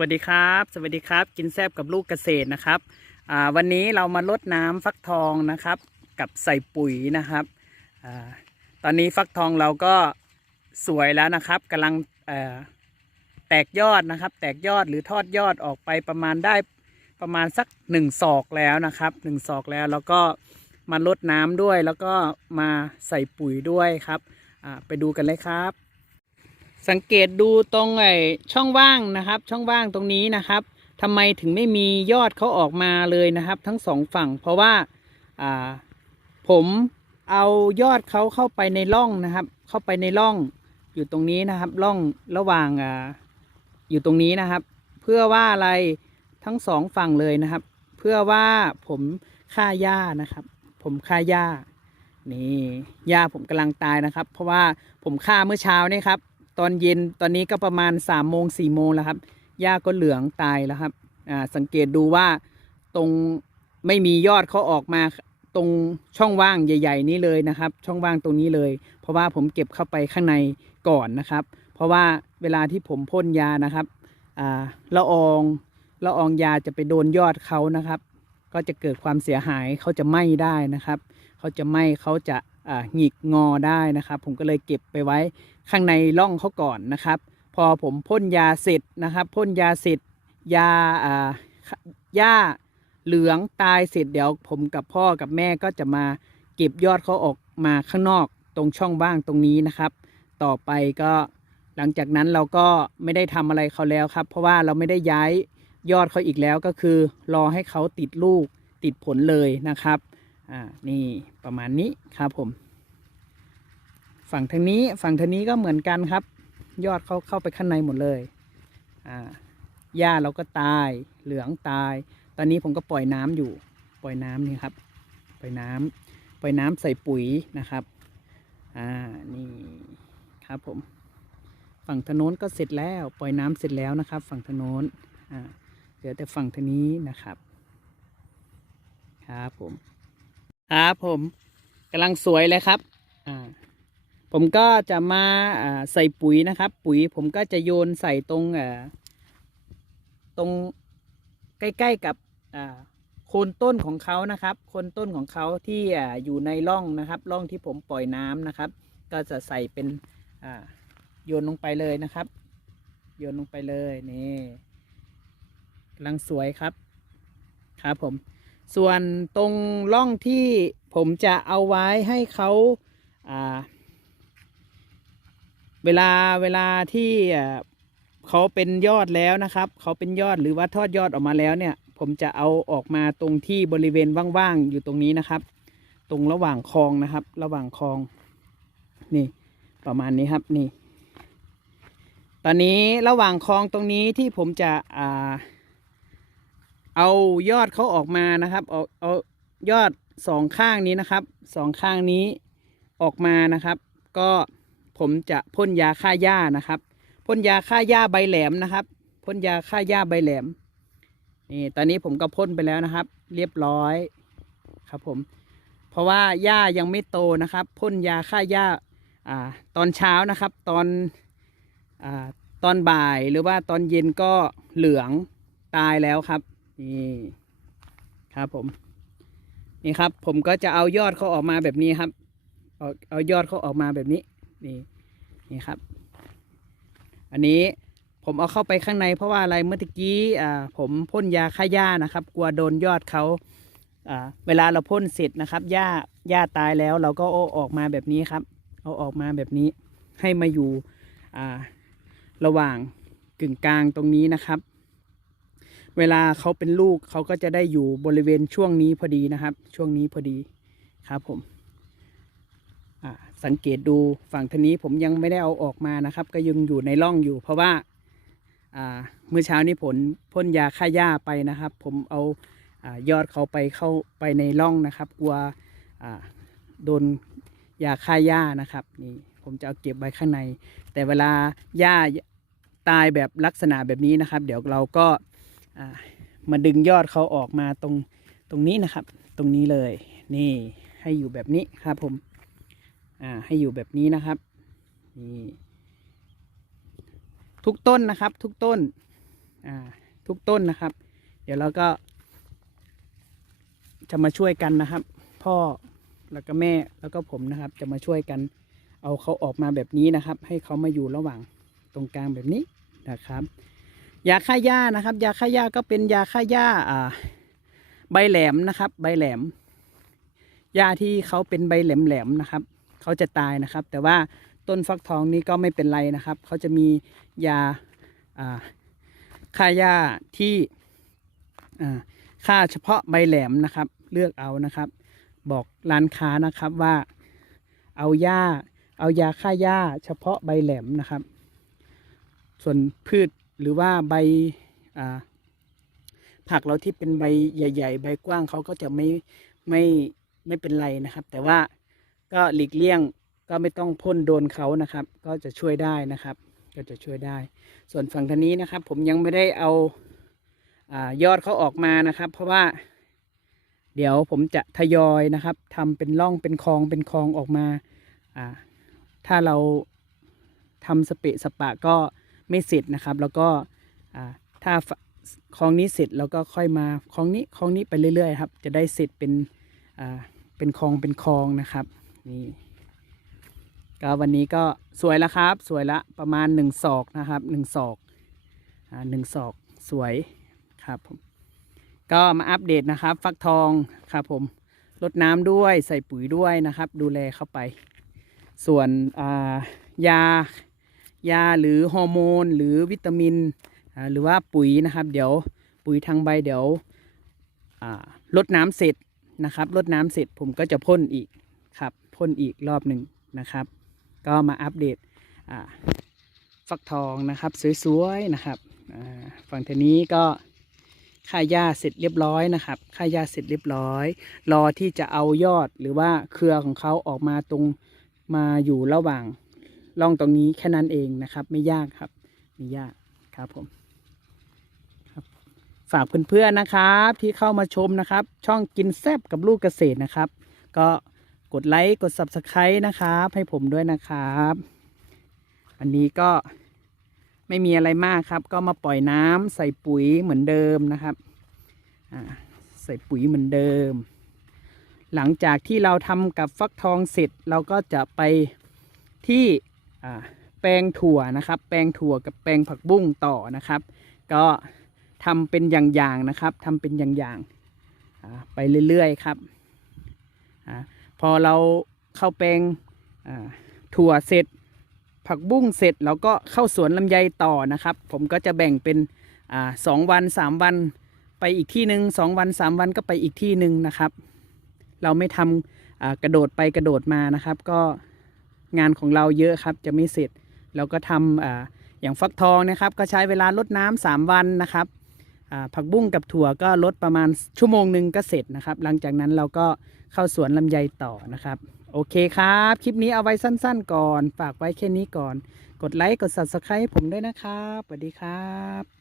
วัสดีครับ สวัสดีครับ กินแซบกับลูกเกษตรนะครับวันนี้เรามาลดน้ำฟักทองนะครับ กับใส่ปุ๋ยนะครับอตอนนี้ฟักทองเราก็สวยแล้วนะครับกำลังแตกยอดนะครับ แตกยอดหรือทอดยอดออกไปประมาณได้ประมาณสักหนึ่งศอกแล้วนะครับหนึ่งศอกแล้วแล้วก็มาลดน้ำด้วยแล้วก็มาใส่ปุ๋ยด้วยครับไปดูกันเลยครับ สังเกตดูตรงไอ้ช่องว่างนะครับ ช่องว่างตรงนี้นะครับทำไมถึงไม่มียอดเขาออกมาเลยนะครับ ทั้งสองฝั่ง เพราะว่าอ่าผมเอายอดเขาเข้าไปในร่องนะครับ เข้าไปในร่องอยู่ตรงนี้นะครับร่องระหว่างอ่าอยู่ตรงนี้นะครับ เพื่อว่าอะไรทั้งสองฝั่งเลยนะครับ เพื่อว่าผมฆ่าหญ้านะครับ ผมฆ่าหญ้านี่หญ้าผมกำลังตายนะครับ เพราะว่าผมฆ่าเมื่อเช้านี่ครับ ตอนเย็นตอนนี้ก็ประมาณ3ามโมงสี่โมงแล้วครับหญ้าก็เหลืองตายแล้วครับอ่าสังเกตดูว่าตรงไม่มียอดเขาออกมาตรงช่องว่างใหญ่ ๆ นี้เลยนะครับ ช่องว่างตรงนี้เลย เพราะว่าผมเก็บเข้าไปข้างในก่อนนะครับ เพราะว่าเวลาที่ผมพ่นยานะครับอ่าละอองละอองยาจะไปโดนยอดเขานะครับ ก็จะเกิดความเสียหายเขาจะไหม้ได้นะครับเขาจะไหม้เขาจะ หงิกงอได้นะครับ ผมก็เลยเก็บไปไว้ข้างในร่องเขาก่อนนะครับ พอผมพ่นยาเสร็จนะครับพ่นยาเสร็จยาอ่าหญ้าเหลืองตายเสร็จเดี๋ยวผมกับพ่อกับแม่ก็จะมาเก็บยอดเขาออกมาข้างนอกตรงช่องว่างตรงนี้นะครับ ต่อไปก็หลังจากนั้นเราก็ไม่ได้ทำอะไรเขาแล้วครับ เพราะว่าเราไม่ได้ย้ายยอดเขาอีกแล้วก็คือ รอให้เขาติดลูกติดผลเลยนะครับ อ่า นี่ประมาณนี้ครับผม ฝั่งทางนี้ฝั่งทางนี้ก็เหมือนกันครับ ยอดเขาเข้าไปข้างในหมดเลย อ่า หญ้าเราก็ตาย เหลืองตาย ตอนนี้ผมก็ปล่อยน้ำอยู่ ปล่อยน้ำนี่ครับ ปล่อยน้ำปล่อยน้ำใส่ปุ๋ยนะครับ อ่า นี่ครับผม ฝั่งถนนก็เสร็จแล้ว ปล่อยน้ำเสร็จแล้วนะครับ ฝั่งถนนอ่า เหลือแต่ฝั่งทางนี้นะครับครับผม ครับผมกำลังสวยเลยครับอ่าผมก็จะมาอ่าใส่ปุ๋ยนะครับ ปุ๋ยผมก็จะโยนใส่ตรงอ่าตรงใกล้ ๆกับอ่าโคนต้นของเขานะครับโคนต้นของเขาที่อ่าอยู่ในร่องนะครับร่องที่ผมปล่อยน้ำนะครับ ก็จะใส่เป็นอ่าโยนลงไปเลยนะครับ โยนลงไปเลยนี่กำลังสวยครับครับผม ส่วนตรงร่องที่ผมจะเอาไว้ให้เขาเวลาเวลาที่เขาเป็นยอดแล้วนะครับเขาเป็นยอดหรือว่าทอดยอดออกมาแล้วเนี่ย ผมจะเอาออกมาตรงที่บริเวณว่างๆอยู่ตรงนี้นะครับ ตรงระหว่างคลองนะครับ ระหว่างคลองนี่ประมาณนี้ครับนี่ ตอนนี้ระหว่างคลองตรงนี้ที่ผมจะอ่า เอายอดเขาออกมานะครับ เอาเอายอดสองข้างนี้นะครับสองข้างนี้ออกมานะครับ ก็ผมจะพ่นยาฆ่าหญ้านะครับพ่นยาฆ่าหญ้าใบแหลมนะครับพ่นยาฆ่าหญ้าใบแหลมนี่ตอนนี้ผมก็พ่นไปแล้วนะครับ เรียบร้อยครับผม เพราะว่าหญ้ายังไม่โตนะครับพ่นยาฆ่าหญ้าอ่าตอนเช้านะครับ ตอนอ่าตอนบ่ายหรือว่าตอนเย็นก็เหลืองตายแล้วครับ นี่ครับผม นี่ครับ ผมก็จะเอายอดเขาออกมาแบบนี้ครับ เอาเอายอดเขาออกมาแบบนี้ นี่นี่ครับ อันนี้ผมเอาเข้าไปข้างในเพราะว่าอะไรเมื่อกี้อ่าผมพ่นยาฆ่าหญ้านะครับ กลัวโดนยอดเขาอ่าเวลาเราพ่นเสร็จนะครับหญ้าหญ้าตายแล้ว เราก็เอาออกมาแบบนี้ครับ เอาออกมาแบบนี้ให้มาอยู่อ่าระหว่างกึ่งกลางตรงนี้นะครับ เวลาเขาเป็นลูกเขาก็จะได้อยู่บริเวณช่วงนี้พอดีนะครับ ช่วงนี้พอดีครับผมสังเกตดูฝั่งทานี้ผมยังไม่ได้เอาออกมานะครับ ก็ยังอยู่ในร่องอยู่ เพราะว่าเมื่อเช้านี้ผลพ่นยาฆ่าหญ้าไปนะครับ ผมเอาอายอดเขาไปเข้าไปในร่องนะครับกลัวโดนยาฆ่าหญ้านะครับนี่ผมจะเอาเก็บไว้ข้างใน แต่เวลาหญ้าตายแบบลักษณะแบบนี้นะครับ เดี๋ยวเราก็ มาดึงยอดเขาออกมาตรงตรงนี้นะครับ ตรงนี้เลย นี่ให้อยู่แบบนี้ครับผมอ่าให้อยู่แบบนี้นะครับนี่ทุกต้นนะครับ ทุกต้นอ่าทุกต้นนะครับ เดี๋ยวเราก็ จะมาช่วยกันนะครับ พ่อแล้วก็แม่แล้วก็ผมนะครับ จะมาช่วยกัน เอาเขาออกมาแบบนี้นะครับ ให้เขามาอยู่ระหว่างตรงกลางแบบนี้นะครับ ยาฆ่าหญ้านะครับ ยาฆ่าหญ้าก็เป็นยาฆ่าหญ้าอ่าใบแหลมนะครับ ใบแหลมหญ้าที่เขาเป็นใบแหลมๆนะครับเขาจะตายนะครับ แต่ว่าต้นฟักทองนี้ก็ไม่เป็นไรนะครับเขาจะมียาฆ่าหญ้าที่ฆ่าเฉพาะใบแหลมนะครับ เลือกเอานะครับ บอกร้านค้านะครับว่าเอาหญ้าเอายาฆ่าหญ้าเฉพาะใบแหลมนะครับ ส่วนพืช หรือว่าใบาผักเราที่เป็นใบใหญ่ ๆ ใบกว้างเขาก็จะไม่ไม่ไม่เป็นไรนะครับ แต่ว่าก็หลีกเลี่ยงก็ไม่ต้องพ่นโดนเขานะครับ ก็จะช่วยได้นะครับ ก็จะช่วยได้ ส่วนฝั่งทางนี้นะครับ ผมยังไม่ได้เอาอายอดเขาออกมานะครับ เพราะว่าเดี๋ยวผมจะทยอยนะครับทำเป็นร่องเป็นคลองเป็นคลองออกมาอ่าถ้าเราทำสเปะสปะก็ ไม่เสร็จนะครับ แล้วก็ถ้าคลองนี้เสร็จแล้วก็ค่อยมาคลองนี้คลองนี้ไปเรื่อยๆครับ จะได้เสร็จเป็นเป็นคลองเป็นคลองนะครับนี่ก็วันนี้ก็สวยแล้วครับ สวยละประมาณหนึ่งศอกนะครับหนึ่งศอกหนึ่งศอกสวยครับผมก็มาอัปเดตนะครับ ฟักทองครับผมรดน้ำด้วยใส่ปุ๋ยด้วยนะครับ ดูแลเข้าไป ส่วนยา ยาหรือฮอร์โมน หรือวิตามิน หรือว่าปุ๋ยนะครับ เดี๋ยวปุ๋ยทางใบเดี๋ยวลดน้ำเสร็จนะครับลดน้ำเสร็จผมก็จะพ่นอีกครับพ่นอีกรอบหนึ่งนะครับ ก็มาอัปเดตฟักทองนะครับสวยๆนะครับฝั่งทานี้ก็ค่าหญ้าเสร็จเรียบร้อยนะครับค่าหญ้าเสร็จเรียบร้อย รอที่จะเอายอดหรือว่าเครือของเขาออกมาตรงมาอยู่ระหว่าง ร่องตรงนี้แค่นั้นเองนะครับ ไม่ยากครับไม่ยากครับผมฝากเพื่อนๆนะครับ ที่เข้ามาชมนะครับ ช่องกินแซบกับลูกเกษตรนะครับ ก็กดไลค์กด subscribe นะครับ ให้ผมด้วยนะครับอันนี้ก็ไม่มีอะไรมากครับ ก็มาปล่อยน้ำใส่ปุ๋ยเหมือนเดิมนะครับใส่ปุ๋ยเหมือนเดิม หลังจากที่เราทำกับฟักทองเสร็จเราก็จะไปที่ แปลงถั่วนะครับ แปลงถั่วกับแปลงผักบุ้งต่อนะครับ ก็ทำเป็นอย่างๆนะครับทำเป็นอย่างๆอ่าไปเรื่อยๆครับอพอเราเข้าแปลงถั่วเสร็จ ผักบุ้งเสร็จเราก็เข้าสวนลำไยต่อนะครับ ผมก็จะแบ่งเป็นอสองวันสามวันไปอีกที่หนึ่งสองวันสามวันก็ไปอีกที่หนึ่งนะครับ เราไม่ทำกระโดดไปกระโดดมานะครับ ก็ งานของเราเยอะครับจะไม่เสร็จเราก็ทำออย่างฟักทองนะครับ ก็ใช้เวลาลดน้ำสามวันนะครับผักบุ้งกับถั่วก็ลดประมาณชั่วโมงหนึ่งก็เสร็จนะครับ หลังจากนั้นเราก็เข้าสวนลำไยต่อนะครับ โอเคครับ คลิปนี้เอาไว้สั้นๆก่อน ฝากไว้แค่นี้ก่อน กดไลค์กด subscribe ผมด้วยนะครับสวัสดีครับ